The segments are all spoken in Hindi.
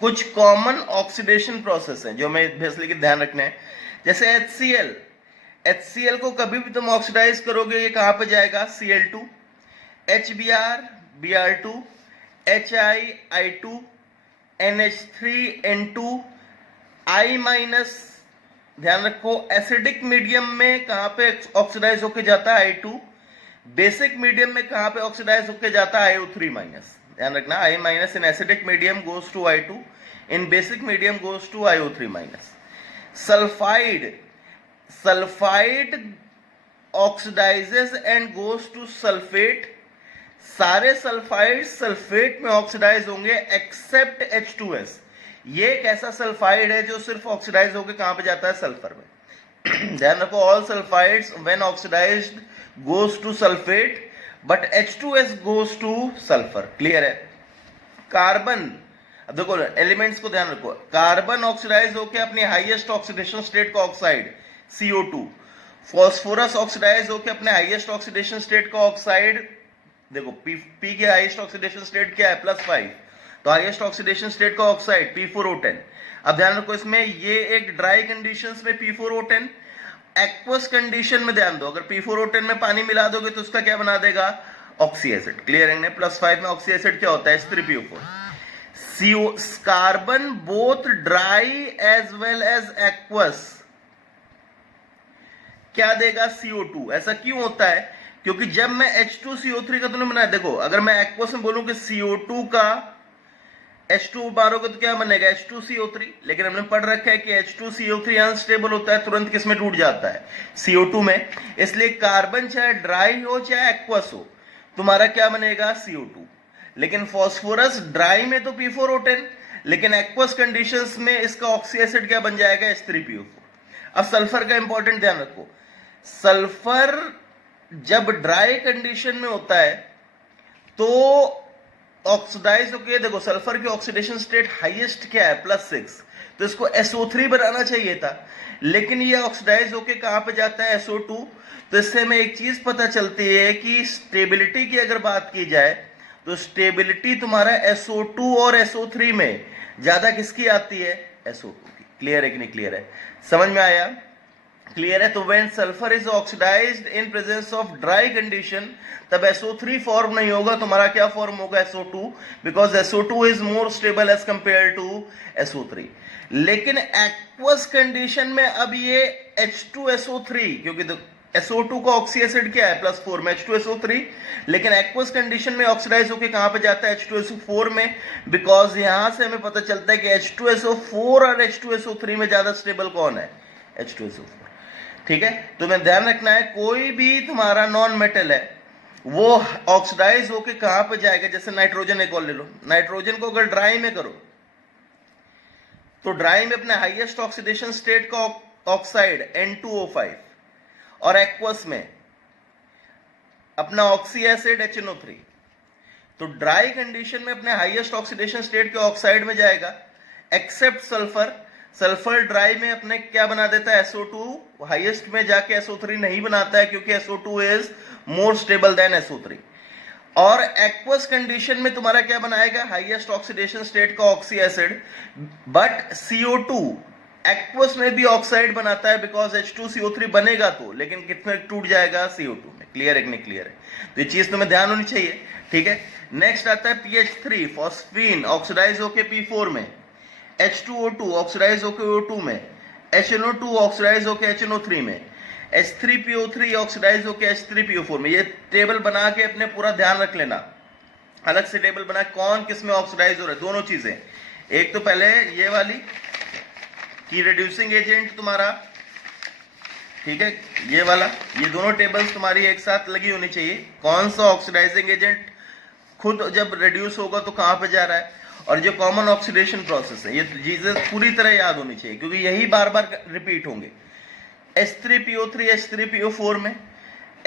कुछ कॉमन ऑक्सीडेशन प्रोसेस हैं जो हमें बेसिकली ध्यान रखना है। जैसे HCl को कभी भी तुम ऑक्सीडाइज करोगे, ये कहां पे जाएगा? Cl2, HBr, Br2, HI, I2, NH3, N2, I-। ध्यान रखो, एसिडिक मीडियम में कहां पे ऑक्सीडाइज होके जाता है? I2। बेसिक मीडियम में कहां पे ऑक्सीडाइज होके जाता है? IO3-। ध्यान रखना, I- in acidic medium goes to I2, in basic medium goes to IO3-। Sulphide oxidises and goes to sulphate. सारे सल्फाइड सल्फेट में ऑक्सीडाइज होंगे एक्सेप्ट H2S। ये एक ऐसा सल्फाइड है जो सिर्फ ऑक्सीडाइज होकर कहां पे जाता है? सल्फर में। ध्यान रखो, all sulphides when oxidised goes to sulphate but H2S goes to sulphur. Clear है? कार्बन, अब देखो एलिमेंट्स को ध्यान रखो, कार्बन ऑक्सीडाइज होकर अपनी हाईएस्ट ऑक्सीडेशन स्टेट का ऑक्साइड CO2, फॉस्फोरस ऑक्सीडाइज होकर अपने हाईएस्ट ऑक्सीडेशन स्टेट का ऑक्साइड, देखो P के हाईएस्ट ऑक्सीडेशन स्टेट क्या है? +5, तो हाईएस्ट ऑक्सीडेशन स्टेट का ऑक्साइड P4O10। अब ध्यान रखो, इसमें ये एक ड्राई कंडीशंस में P4O10, एक्वस कंडीशन में ध्यान दो, अगर P4O10 में पानी मिला दोगे तो उसका क्या बना देगा? Oxy acid. क्लियर है? +5 में ऑक्सी एसिड क्या होता है? H3PO4। Carbon both dry as well as aqueous क्या देगा? CO2। ऐसा क्यों होता है? क्योंकि जब मैं H2CO3 का तुमने बनाया, देखो अगर मैं एक्वस में बोलूं कि CO2 का H2 मारोगे तो क्या बनेगा? H2CO3। लेकिन हमने पढ़ रखा है कि H2CO3 अनस्टेबल होता है, तुरंत किसमें टूट जाता है? CO2 में। इसलिए कार्बन चाहे ड्राई हो चाहे एक्वस हो, तुम्हारा क्या बनेगा? CO2। लेकिन फॉस्फोरस ड्राई में तो P4O10, लेकिन एक्वस कंडीशंस में इसका ऑक्सी एसिड क्या बन जाएगा? H3PO4। अब सल्फर का इंपॉर्टेंट ध्यान रखो, सल्फर जब ड्राई कंडीशन में होता है तो ऑक्सीडाइज होके, देखो सल्फर की ऑक्सीडेशन स्टेट हाईएस्ट क्या है? +6, तो इसको SO3 बनाना चाहिए था, लेकिन ये ऑक्सीडाइज होके कहां पे जाता है? SO2। तो इससे हमें एक चीज पता चलती है कि स्टेबिलिटी की अगर बात की जाए तो स्टेबिलिटी तुम्हारा SO2 और SO3 में ज्यादा किसकी आती है? SO2 की। क्लियर है कि नहीं? क्लियर है? समझ में आया? क्लियर है? तो when sulphur is oxidised in presence of dry condition, तब SO3 फॉर्म नहीं होगा, तुम्हारा क्या फॉर्म होगा? SO2, because SO2 is more stable as compare to SO3। लेकिन एक्वस कंडीशन में अब ये H2SO3, क्योंकि SO2 का ऑक्सी एसिड क्या है? +4 में H2SO3, लेकिन एक्वस कंडीशन में ऑक्सीडाइज होकर कहां पे जाता है? H2SO4 में। बिकॉज यहां से हमें पता चलता है कि H2SO4 और H2SO3 में ज्यादा स्टेबल कौन है? H2SO4। ठीक है? तो मैं ध्यान रखना है, कोई भी तुम्हारा नॉन मेटल है वो ऑक्सीडाइज होके कहां पे जाएगा? जैसे नाइट्रोजन एक और ले लो, नाइट्रोजन को अगर ड्राई में करो तो ड्राई में अपने हाईएस्ट ऑक्सीडेशन स्टेट का ऑक्साइड N2O5, और एक्वस में अपना ऑक्सी एसिड HNO3। तो ड्राई कंडीशन में अपने हाईएस्ट ऑक्सीडेशन स्टेट के ऑक्साइड में जाएगा, एक्सेप्ट सल्फर। सल्फर ड्राई में अपने क्या बना देता है? SO2, हाईएस्ट में जाके SO3 नहीं बनाता है, क्योंकि SO2 is more stable then SO3। और एक्वस कंडीशन में तुम्हारा क्या बनाएगा? हाईएस्ट ऑक्सीडेशन स्टेट का oxy acid, but CO2 aqueous में भी ऑक्साइड बनाता है, बिकॉज H2CO3 बनेगा तो, लेकिन कितने टूट जाएगा? CO2 में। क्लियर है कि नहीं? क्लियर है? तो ये चीज तुम्हें ध्यान होनी चाहिए। ठीक है? नेक्स्ट आता है PH3, फॉस्फीन ऑक्सीडाइज होके P4 में, H2O2 ऑक्सीडाइज होके O2 में, HNO2 ऑक्सीडाइज होके HNO3 में, H3PO3 ऑक्सीडाइज होके H3PO4 में। ये टेबल बना के अपने पूरा ध्यान रख लेना, अलग से टेबल बना कौन किस में ऑक्सीडाइज हो रहा है। दोनों चीजें, एक तो पहले ये वाली की रिड्यूसिंग एजेंट तुम्हारा, ठीक है, ये वाला, ये दोनों टेबल्स तुम्हारी एक साथ लगी होनी चाहिए। कौन सा ऑक्सीडाइजिंग एजेंट खुद जब रिड्यूस होगा तो कहां पे जा रहा है, और जो कॉमन ऑक्सीडेशन प्रोसेस है, ये चीजें पूरी तरह याद होनी चाहिए, क्योंकि यही बार बार रिपीट होंगे। H3PO3 H3PO4 में,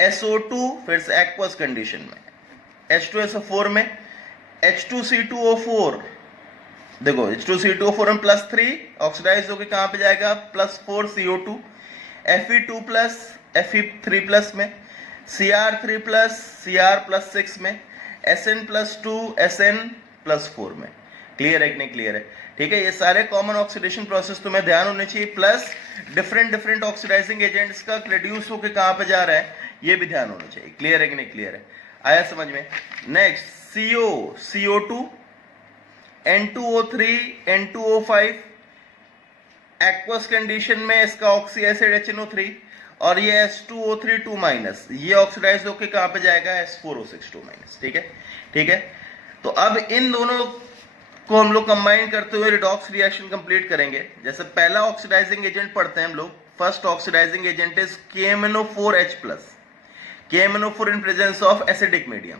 SO2 फिर से एक्वस कंडीशन में, H2SO4 में, H2C2O4, देखो H2C2O4 में +3 ऑक्सीडाइज होकर कहां पे जाएगा? +4 CO2, Fe2+ Fe3+ में, Cr3+ Cr+6 में, Sn+2 Sn+4 में। क्लियर है कि नहीं क्लियर है? ठीक है, ये सारे कॉमन ऑक्सीडेशन प्रोसेस तुम्हें ध्यान होने चाहिए, प्लस डिफरेंट ऑक्सीडाइजिंग एजेंट्स का रिड्यूस होकर कहां पे जा रहा है ये भी ध्यान होना चाहिए। क्लियर है कि नहीं क्लियर है? आया समझ में? Next CO, CO2, N2O3, N2O5, aqueous condition में इसका ऑक्सी एसिड HNO3 और ये H2O3 2-, ये ऑक्सीडाइज होकर कहां पे जाएगा H4O6 2-। ठीक है, ठीक है। तो अब इन दोनों को हम लोग कंबाइन करते हुए रिडॉक्स रिएक्शन कंप्लीट करेंगे। जैसे पहला ऑक्सीडाइजिंग एजेंट पढ़ते हैं हम लोग, first oxidising agent is KMNO4H+, KMNO4 in presence of acidic medium.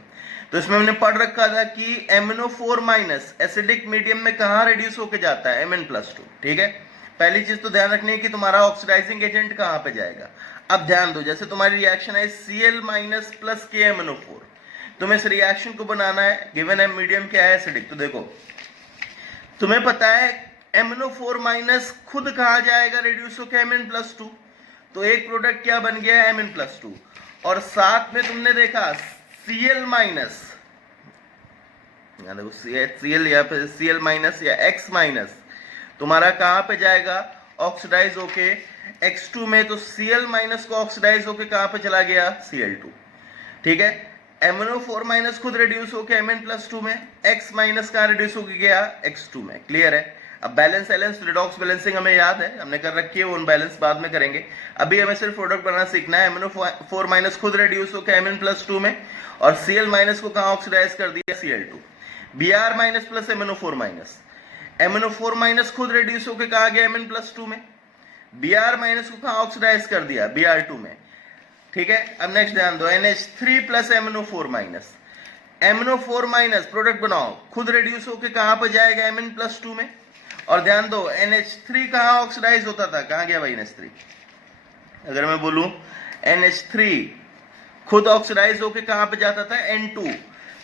तो इसमें हमने पढ़ रखा था कि MNO4- एसिडिक मीडियम में कहां रिड्यूस होकर जाता है Mn+2। ठीक है, पहली चीज तो ध्यान रखनी है कि तुम्हारा ऑक्सीडाइजिंग एजेंट कहां पे जाएगा। अब ध्यान दो, जैसे तुम्हारी रिएक्शन है Cl- प्लस KMNO4, तुम्हें इस रिएक्शन को बनाना है, गिवन है मीडियम क्या है एसिडिक। तो देखो तुम्हें पता है MNO4- खुद कहा जाएगा रिड्यूस होकर Mn+2, तो एक प्रोडक्ट क्या बन गया Mn+2, और साथ में तुमने देखा Cl-, देखो Cl या फिर Cl- या X- तुम्हारा कहां पे जाएगा ऑक्सीडाइज होके X2 में, तो Cl- को ऑक्सीडाइज होके कहां पे चला गया Cl2। ठीक है, MNO4- खुद रिड्यूस होके Mn+2 में, X- कहां रिड्यूस होके गया X2 में। क्लियर है? अब बैलेंस एलेंस रिडॉक्स बैलेंसिंग हमें याद है, हमने कर रखी है, उन बैलेंस बाद में करेंगे। अभी हमें सिर्फ प्रोडक्ट बनाना सीखना है। MNO4- खुद रिड्यूस होके Mn+2 में, और Cl- को कहां ऑक्सीडाइज कर दिया Cl2। Br- plus MNO4-, MNO4- खुद रिड्यूस होकर कहा गया Mn+2 में, Br- को कहां ऑक्सीडाइज कर दिया Br2 में। ठीक है, अब नेक्स्ट ध्यान दो, NH3 plus MNO4-, MNO4- product बनाओ, खुद रिड्यूस होकर कहां पर जाएगा Mn+2 में, और ध्यान दो NH3 कहां ऑक्सीडाइज होता था, कहां गया भाई NH3? अगर मैं बोलूं NH3 खुद ऑक्सीडाइज होकर कहां पर जाता था N2,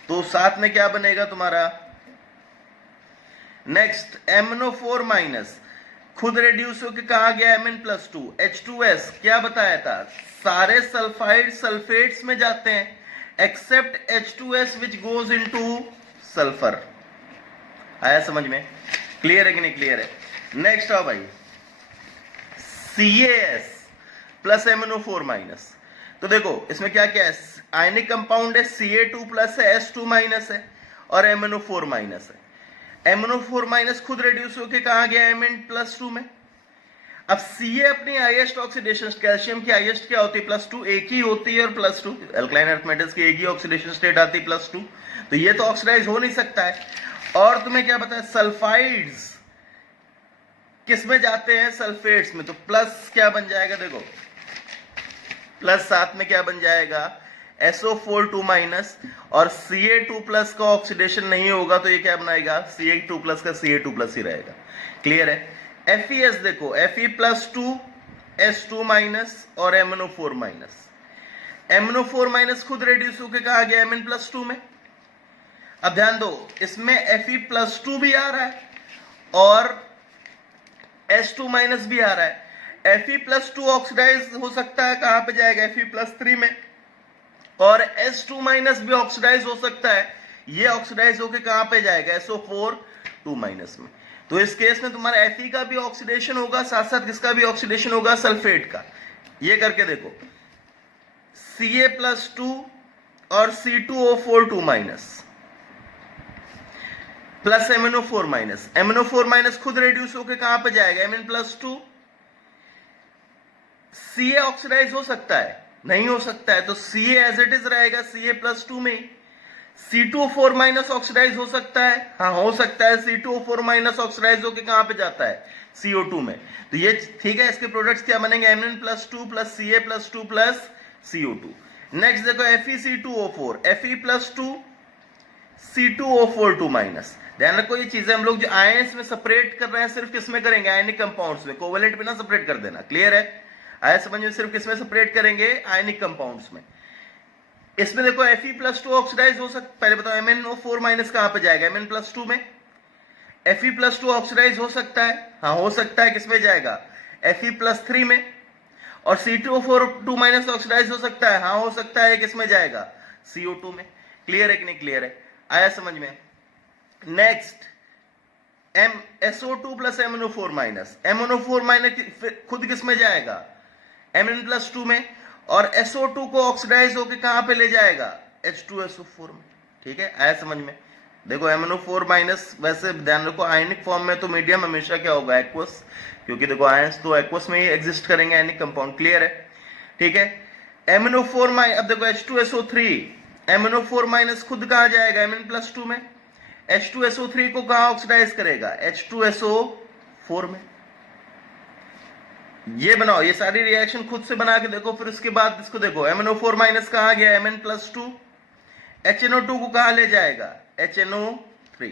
तो साथ में क्या बनेगा तुम्हारा नेक्स्ट MNO4- खुद रिड्यूस होकर कहा गया Mn+2, H2S क्या बताया था, सारे सल्फाइड सल्फेट्स में जाते हैं except H2S which goes into sulphur. आया समझ में? क्लियर है कि नहीं क्लियर है? नेक्स्ट आओ भाई CAS प्लस MNO4-। तो देखो इसमें क्या क्या है, आयनिक कंपाउंड है Ca2 प्लस है, H2- है, और MNO4- है। MNO4- खुद रिड्यूस होकर कहा गया Mn+2 में। अब Ca अपनी हाईएस्ट ऑक्सीडेशन, कैल्शियम की हाईएस्ट क्या होती है +2, एक ही होती है, और +2 अल्कलाइन अर्थ मेटल्स की एक ही ऑक्सीडेशन स्टेट आती है +2, तो ये तो ऑक्सीडाइज हो नहीं सकता है। और तुम्हें क्या पता है सल्फाइड्स किस में जाते हैं सल्फेट्स में, तो प्लस क्या बन जाएगा, देखो प्लस साथ में क्या बन जाएगा SO4 2-, और Ca2+ का ऑक्सीडेशन नहीं होगा तो ये क्या बनाएगा Ca2+ का Ca2+ ही रहेगा। क्लियर है? FeS देखो Fe+2 S2- और MNO4-। MNO4- खुद रिड्यूस होकर कहा गया Mn+2 में। अब ध्यान दो इसमें Fe+2 भी आ रहा है और S2- भी आ रहा है। Fe+2 ऑक्सीडाइज हो सकता है, कहां पे जाएगा Fe+3 में, और S2- भी ऑक्सीडाइज हो सकता है, ये ऑक्सीडाइज होकर कहां पे जाएगा SO4 2- में। तो इस केस में तुम्हारा Fe का भी ऑक्सीडेशन होगा, साथ साथ किसका भी ऑक्सीडेशन होगा सल्फेट का। ये करके देखो Ca+2 और C2O4 2- प्लस MNO4-। MNO4- खुद रिड्यूस होकर कहां पे जाएगा Mn+2। Ca ऑक्सीडाइज हो सकता है, नहीं हो सकता है, तो Ca एज इट इज रहेगा Ca+2 में। C2O4- ऑक्सीडाइज हो सकता है, हाँ हो सकता है, C2O4- ऑक्सीडाइज होकर कहां पे जाता है CO2 में। तो ये ठीक है, इसके प्रोडक्ट्स क्या बनेंगे Mn+2 plus Ca+2 plus CO2। Next देखो FeC2O4, Fe+2 C2O4 2-। ध्यान रखो ये चीजें हम लोग जो आयंस में सेपरेट कर रहे हैं सिर्फ किसमें करेंगे आयनिक कंपाउंड्स में, कोवेलेंट में ना सेपरेट कर देना। क्लियर है? आया समझ में? सिर्फ किसमें सेपरेट करेंगे आयनिक कंपाउंड्स में। इसमें देखो Fe+2 ऑक्सीडाइज हो सकता, पहले बताओ MnO4- कहां पे जाएगा Mn+2 में। Fe+2 ऑक्सीडाइज हो सकता है, हाँ हो सकता है, किसमें जाएगा Fe+3 में। और C2O4 2- ऑक्सीडाइज हो सकता है, हाँ हो सकता है, किसमें जाएगा CO2 में। क्लियर है कि नहीं क्लियर है? आया समझ में? Next SO2 plus MnO4 minus, MnO4 minus खुद किस में जाएगा, Mn+2 में, और SO2 को ऑक्सीडाइज होकर कहां पे ले जाएगा, H2SO4 में। ठीक है, आया समझ में। देखो MnO4 माइनस, वैसे ध्यान रखो आयनिक फॉर्म में तो मीडियम हमेशा क्या होगा, एक्वस, क्योंकि देखो आयंस तो एक्वस में ही एग्जिस्ट करेंगे आयनिक कंपाउंड, क्लियर है। ठीक है, MnO4 माइनस, अब देखो H2SO3, MnO4 माइनस खुद कहां जाएगा, Mn+2 में, H2SO3 को कहां ऑक्सीडाइज करेगा, H2SO4 में। ये बनाओ, ये सारी रिएक्शन खुद से बना के देखो, फिर उसके बाद इसको देखो, MnO4 माइनस कहां गया, Mn+2, HNO2 को कहां ले जाएगा, HNO3।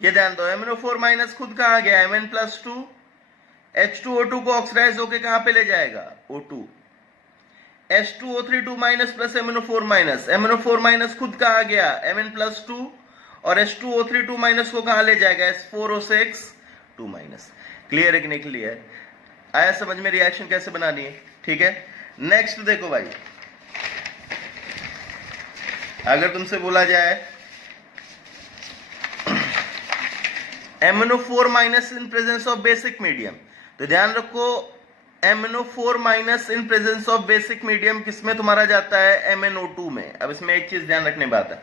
ये ध्यान दो, MnO4 माइनस खुद कहां गया, Mn+2, H2O2 को ऑक्सीडाइज होके कहां पे ले जाएगा, O2, H2O3 2 minus plus MnO4 minus, MnO4 minus खुद कहां गया, Mn+2, और H2O3 2 माइनस को कहां ले जाएगा, S4O6 2 माइनस। क्लियर है कि नहीं क्लियर, आया समझ में रिएक्शन कैसे बनानी है। ठीक है, नेक्स्ट देखो भाई, अगर तुमसे बोला जाए MnO4 minus in presence of basic medium, तो ध्यान रखो MnO4 minus in presence of basic medium किसमें तुम्हारा जाता है, MnO2 में। अब इसमें एक चीज ध्यान रखने बात है,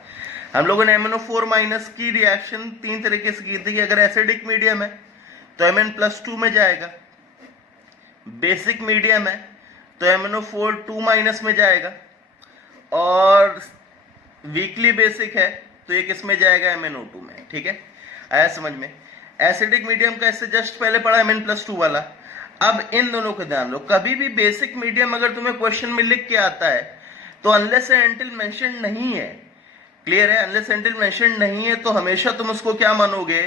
हम लोगों ने MnO4 माइनस की रिएक्शन 3 तरीके से की थी कि अगर एसिडिक मीडियम है तो Mn+2 में जाएगा, बेसिक मीडियम है तो MnO4 2 माइनस में जाएगा, और वीकली बेसिक है तो ये किस में जाएगा, MnO2 में। ठीक है, आया समझ में। एसिडिक मीडियम का इससे जस्ट पहले पढ़ा Mn+2 वाला। अब इन दोनों को ध्यान लो, कभी भी बेसिक मीडियम अगर तुम्हें क्वेश्चन में लिख के आता है तो अनलेस एंड अनटिल मेंशन नहीं है, क्लियर है, अनलेस एंड अनटिल मेंशन नहीं है तो हमेशा तुम उसको क्या मानोगे,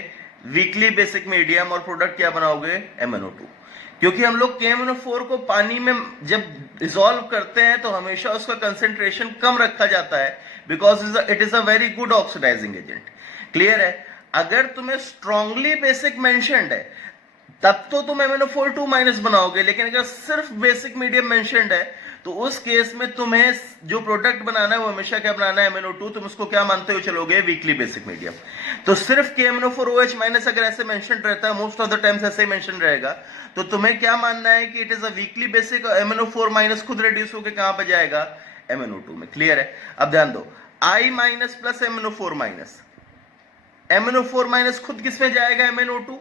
वीकली बेसिक मीडियम, और प्रोडक्ट क्या बनाओगे, MnO2। क्योंकि हम लोग KMnO4 को पानी में जब डिसॉल्व करते हैं तो हमेशा उसका कंसेंट्रेशन कम रखा जाता है, because it is a very good oxidising agent. Clear है, अगर तुम्हें स्ट्रांगली बेसिक मेंशन्ड है तब तो तुम MnO4 2 माइनस बनाओगे, लेकिन अगर सिर्फ बेसिक मीडियम मेंशन्ड है तो उस केस में तुम्हें जो प्रोडक्ट बनाना है वो हमेशा क्या बनाना है, MnO2, तुम उसको क्या मानते हो चलोगे, वीकली बेसिक मीडियम। तो सिर्फ KMnO4OH माइनस अगर ऐसे मेंशन रहता है, मोस्ट ऑफ द टाइम्स ऐसे ही मेंशन रहेगा, तो तुम्हें क्या मानना है कि it is a weekly basic, MnO4 minus खुद रिड्यूस होकर कहां पर जाएगा, MnO2 में। क्लियर है, अब ध्यान दो, I minus plus MnO4 minus, MnO4 minus खुद किस में जाएगा, MnO2,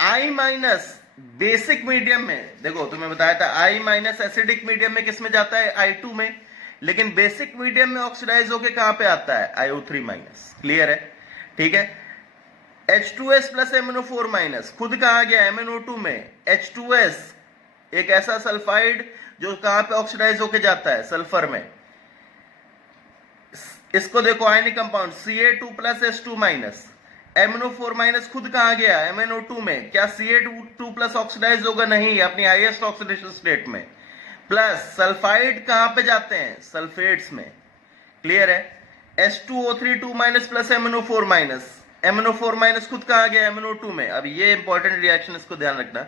I minus basic medium में, देखो तुम्हें बताया था I माइनस एसिडिक मीडियम में किस में जाता है, I2 में, लेकिन बेसिक मीडियम में ऑक्सीडाइज होके कहां पे आता है, IO3 माइनस। क्लियर है, ठीक है। H2S प्लस MnO4 माइनस खुद कहां गया, MnO2 में, H2S एक ऐसा सल्फाइड जो कहां पे ऑक्सीडाइज होके जाता है, सल्फर में। इसको देखो ionic compound Ca2 plus H2 minus, MnO4 minus खुद कहां गया, MnO2 में, क्या Ca2 प्लस ऑक्सीडाइज होगा, नहीं, अपनी हाईएस्ट ऑक्सीडेशन स्टेट में, प्लस सल्फाइड कहां पे जाते हैं, सल्फेट्स में। क्लियर है, H2O3 2 minus plus MnO4 minus, MnO4 minus खुद कहां गया, MnO2 में। अब ये इंपॉर्टेंट रिएक्शन, इसको ध्यान रखना,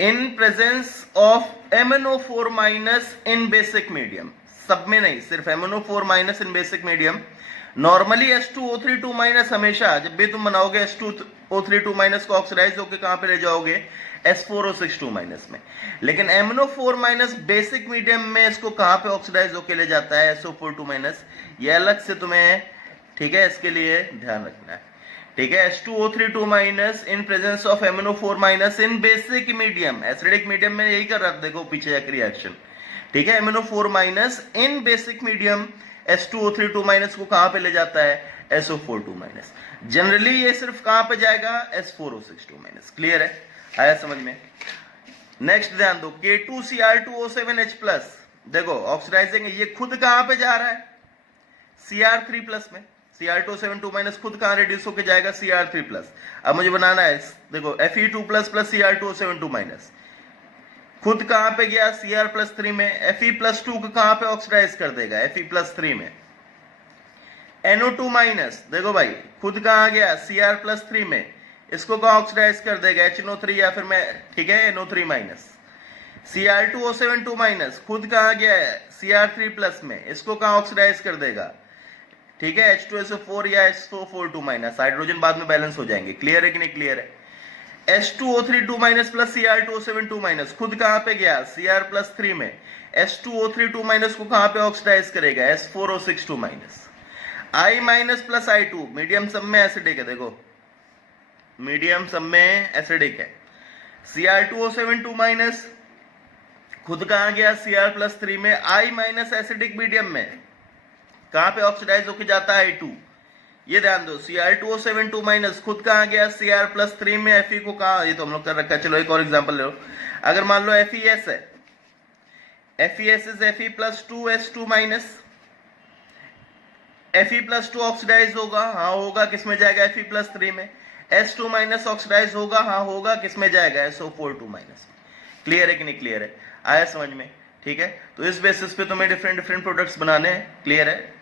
in presence of MnO4 minus in basic medium, सब में नहीं, सिर्फ MnO4 minus in basic medium. Normally H2O3 2 minus हमेशा जब भी तुम बनाओगे H2O3 2 माइनस को ऑक्सीडाइज होकर कहां पे ले जाओगे, S4O6 2 माइनस में। लेकिन MnO4 माइनस बेसिक मीडियम में इसको कहां पे ऑक्सीडाइज होकर ले जाता है, SO4 2 माइनस। ये अलग से तुम्हें, ठीक है, इसके लिए ध्यान रखना है। ठीक है, H2O3 2 minus in presence of MnO4 minus in basic medium, acidic medium में यही कर रहा था, देखो पीछे एक रिएक्शन। ठीक है, MnO4 minus in basic medium H2O3 2 minus को कहां पे ले जाता है, SO4 2 माइनस। जनरली ये सिर्फ कहां पे जाएगा, S4O6 2 माइनस। क्लियर है, आया समझ में। नेक्स्ट ध्यान दो, K2Cr2O7H प्लस, देखो ऑक्सीडाइजिंग, ये खुद कहां पे जा रहा है, Cr3 प्लस में। Cr2O7 2 माइनस खुद कहां रिड्यूस होकर जाएगा, Cr3 प्लस। अब मुझे बनाना है, देखो Fe2 plus plus Cr2O7 2 minus खुद कहां पे गया, Cr+3 में। Fe+2 को कहां पे ऑक्सीडाइज कर देगा, Fe+3 में। NO2 माइनस, देखो भाई खुद कहां गया, Cr+3 में, इसको कहां ऑक्सीडाइज कर देगा, HNO3 या फिर मैं, ठीक है, NO3 माइनस। Cr2O7 2 माइनस खुद कहां गया है, Cr3 प्लस में, इसको कहां ऑक्सीडाइज कर देगा, ठीक है, H2SO4 या SO4 हाइड्रोजन बाद में बैलेंस हो जाएंगे। क्लियर है कि नहीं? क्लियर है। H2O3 2- प्लस Cr2O7 2- खुद कहां पे गया? Cr प्लस 3 में। H2O3 2- को कहां पे ऑक्सीडाइज करेगा? S4O6 2-। I- plus I2 medium सब में एसिडिक है, देखो मीडियम सब में एसिडिक है। Cr2O7 2- खुद कहां गया? Cr प्लस 3 में। I- एसिडिक मीडियम में कहां पे ऑक्सीडाइज होके जाता है? I2। ये ध्यान दो, Cr2O7 2- खुद कहां गया? Cr प्लस 3 में। Fe को कहा? ये तो हम लोग कर रखा है। चलो एक और एग्जांपल ले लो। अगर मान लो FeS है, FeS इज Fe plus 2S2-। Fe plus 2 oxidise होगा, हाँ होगा, किस में जाएगा? Fe प्लस 3 में। S2- ऑक्सीडाइज होगा, हाँ होगा, किस में जाएगा? SO4 2-। क्लियर है कि नहीं? क्लियर है। आया समझ में? ठीक है, तो इस बेसिस पे तुम्हें डिफरेंट प्रोडक्ट्स बनाने हैं। क्लियर है?